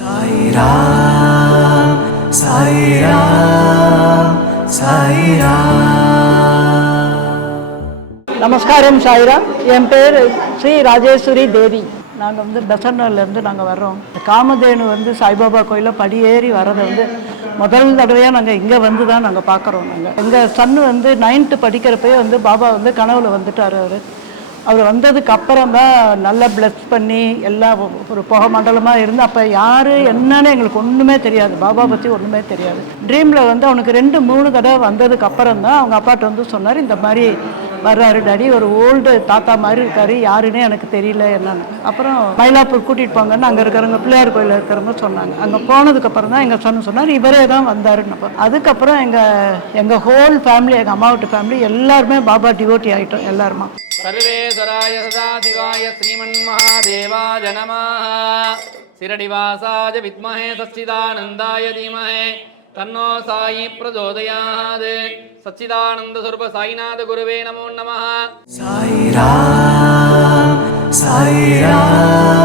சாய்ராம் சாய்ராம் சாய்ராம். நமஸ்காரம் சாய்ராம். என் பேர் ஸ்ரீ ராஜேஸ்வரி தேவி. நாங்கள் பெசன்னூர்லேருந்து நாங்கள் வர்றோம். காமதேனு சாய்பாபா கோயிலில் படியேறி வர்றதை முதல் தடவையாக நாங்கள் இங்கே தான் நாங்கள் பார்க்குறோம். எங்கள் சன்னு 9th படிக்கிறப்பே பாபா கனவுல வந்துட்டார். அவர் வந்ததுக்கு அப்புறம் தான் நல்லா பிளஸ் பண்ணி எல்லாம் ஒரு புகை மண்டலமாக இருந்து, அப்போ யார் என்னன்னு எங்களுக்கு ஒன்றுமே தெரியாது, பாபா பற்றி ஒன்றுமே தெரியாது. ட்ரீமில் அவனுக்கு 2-3 தடவை வந்ததுக்கு அப்புறம் தான் அவங்க அப்பாட்ட சொன்னார், இந்த மாதிரி வர்றாரு டாடி, ஒரு ஓல்டு தாத்தா மாதிரி இருக்காரு, யாருன்னே எனக்கு தெரியல என்னன்னு. அப்புறம் மயிலாப்பூர் கூட்டிகிட்டு போங்கன்னு அங்கே இருக்கிறவங்க பிள்ளையார் கோயிலில் இருக்கிறவங்க சொன்னாங்க. அங்கே போனதுக்கப்புறம் தான் எங்கள் சொன்ன சொன்னார், இவரே தான் வந்தாருன்னு. அதுக்கப்புறம் எங்கள் ஹோல் ஃபேமிலி, எங்கள் அம்மா வீட்டு ஃபேமிலி எல்லாருமே பாபா டிவோட்டி ஆகிட்டோம் எல்லாருமா. सर्वेश्वराय सदाशिवाय श्रीमन्महादेवाय नमः. शिरडिवासाय विद्महे सच्चिदानन्दाय धीमहि तन्नो साई प्रचोदयात्. सच्चिदानंद स्वरूप साईनाथ गुरुवे नमो नमः. साईराम साईराम